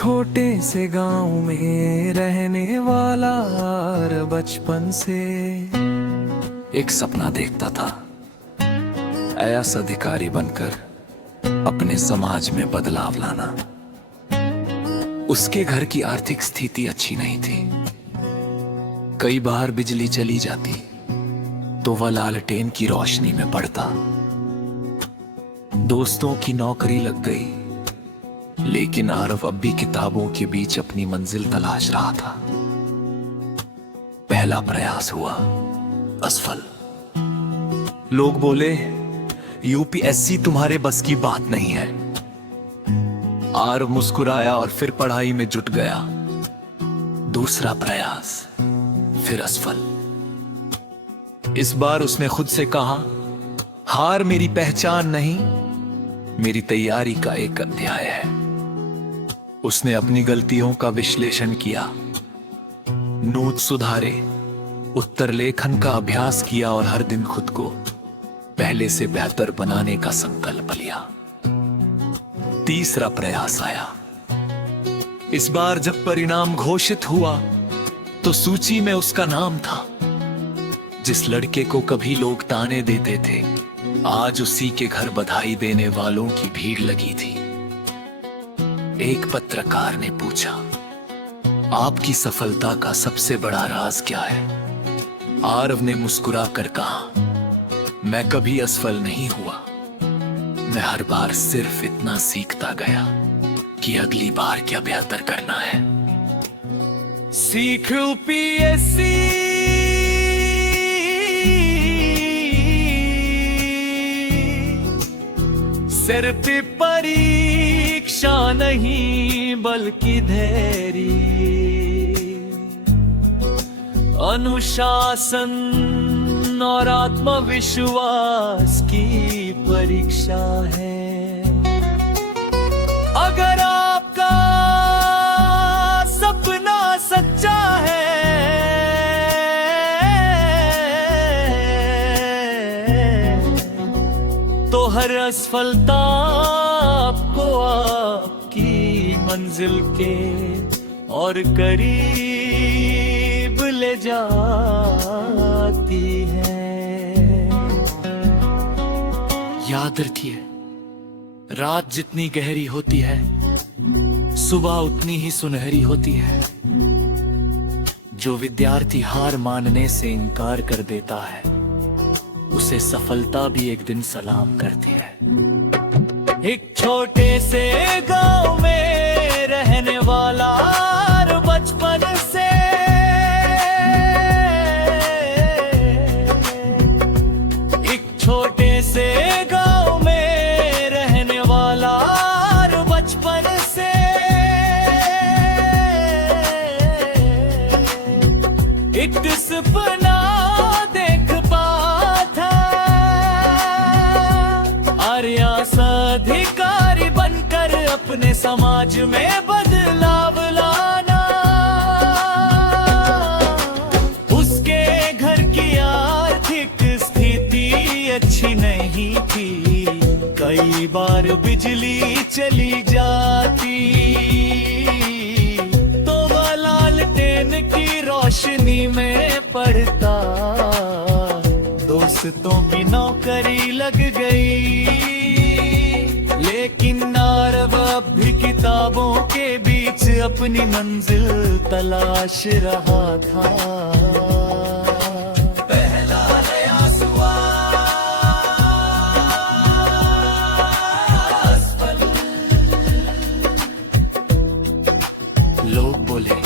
छोटे से गांव में रहने वाला और बचपन से एक सपना देखता था, आईएएस अधिकारी बनकर अपने समाज में बदलाव लाना। उसके घर की आर्थिक स्थिति अच्छी नहीं थी। कई बार बिजली चली जाती तो वह लालटेन की रोशनी में पड़ता। दोस्तों की नौकरी लग गई, लेकिन आरव अब भी किताबों के बीच अपनी मंजिल तलाश रहा था। पहला प्रयास हुआ असफल। लोग बोले, यूपीएससी तुम्हारे बस की बात नहीं है। आरव मुस्कुराया और फिर पढ़ाई में जुट गया। दूसरा प्रयास, फिर असफल। इस बार उसने खुद से कहा, हार मेरी पहचान नहीं, मेरी तैयारी का एक अध्याय है। उसने अपनी गलतियों का विश्लेषण किया, नोट सुधारे, उत्तर लेखन का अभ्यास किया और हर दिन खुद को पहले से बेहतर बनाने का संकल्प लिया। तीसरा प्रयास आया। इस बार जब परिणाम घोषित हुआ तो सूची में उसका नाम था। जिस लड़के को कभी लोग ताने देते थे, आज उसी के घर बधाई देने वालों की भीड़ लगी थी। एक पत्रकार ने पूछा, आपकी सफलता का सबसे बड़ा राज क्या है? आरव ने मुस्कुरा कर कहा, मैं कभी असफल नहीं हुआ। मैं हर बार सिर्फ इतना सीखता गया कि अगली बार क्या बेहतर करना है। सीख यूपीएससी सिर्फ परीक्षा नहीं बल्कि धैर्य, अनुशासन और आत्मविश्वास की परीक्षा है। अगर आपका सपना सच्चा है तो हर असफलता आपको आपकी मंजिल के और करीब ले जाती है। याद रखिए, रात जितनी गहरी होती है, सुबह उतनी ही सुनहरी होती है। जो विद्यार्थी हार मानने से इनकार कर देता है, उसे सफलता भी एक दिन सलाम करती है। एक छोटे से गांव में रहने वाला और बचपन से एक छोटे से गांव में रहने वाला और बचपन से एक सपना अधिकारी बनकर अपने समाज में बदलाव लाना। उसके घर की आर्थिक स्थिति अच्छी नहीं थी। कई बार बिजली चली जाती तो वह लालटेन की रोशनी में पड़ता। दोस्तों की नौकरी लग गई, लेकिन आरव अब भी किताबों के बीच अपनी मंजिल तलाश रहा था। पहला प्रयास हुआ असफल। लोग बोले,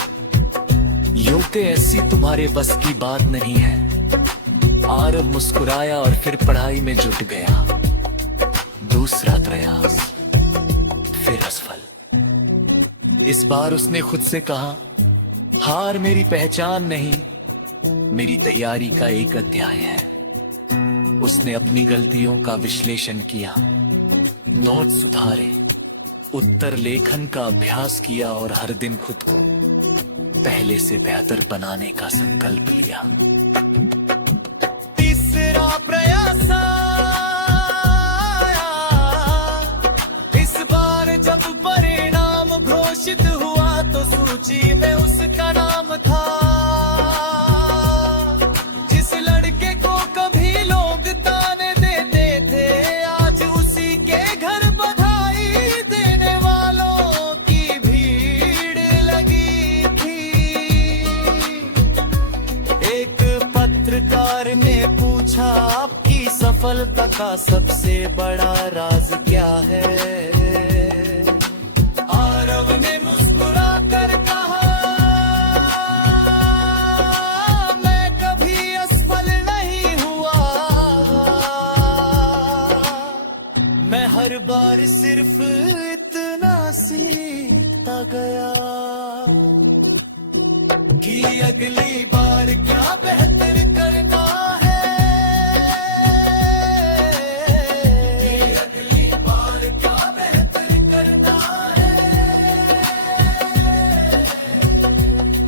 यूपीएससी तुम्हारे बस की बात नहीं है। आरव मुस्कुराया और फिर पढ़ाई में जुट गया। दूसरा प्रयास, फिर असफल। इस बार उसने खुद से कहा, हार मेरी पहचान नहीं, मेरी तैयारी का एक अध्याय है। उसने अपनी गलतियों का विश्लेषण किया, नोट सुधारे, उत्तर लेखन का अभ्यास किया और हर दिन खुद को पहले से बेहतर बनाने का संकल्प लिया। तीसरा प्रयास, इस बार जब परिणाम घोषित हुआ उसका नाम था। जिस लड़के को कभी लोग ताने देते थे, आज उसी के घर बधाई देने वालों की भीड़ लगी थी। एक पत्रकार ने पूछा, आपकी सफलता का सबसे बड़ा राज क्या है? आरव ने मुस्कुरा कर कहा, मैं कभी असफल नहीं हुआ, मैं हर बार सिर्फ इतना सीखता गया कि अगली बार क्या बेहतर करना है, कि अगली बार क्या बेहतर करना है।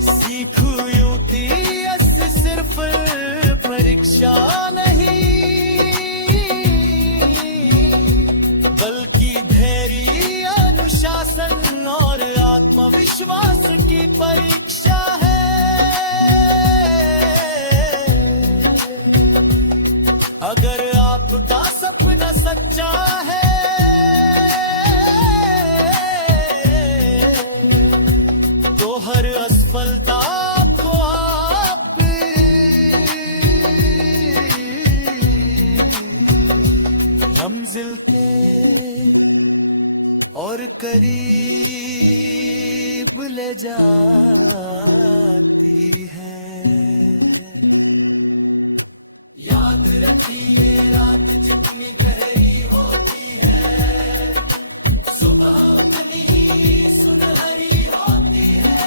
सीखो यूटीएस सिर्फ परीक्षा नहीं, बल्कि धैर्य, अनुशासन और आत्मविश्वास की परीक्षा है। अगर आपका सपना सच्चा है तो हर असफलता को आप मंजिल के और करीब ले जाती है। याद रखिए, रात जितनी गहरी होती है, सुबह उतनी सुनहरी होती है।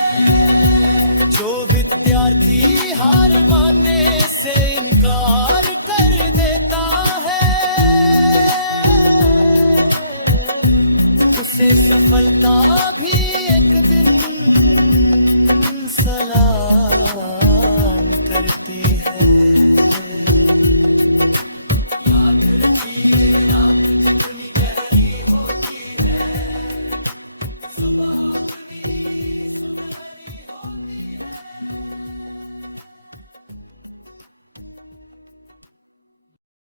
जो विद्यार्थी हार मानने से इनकार कर देता है, उसे सफलता भी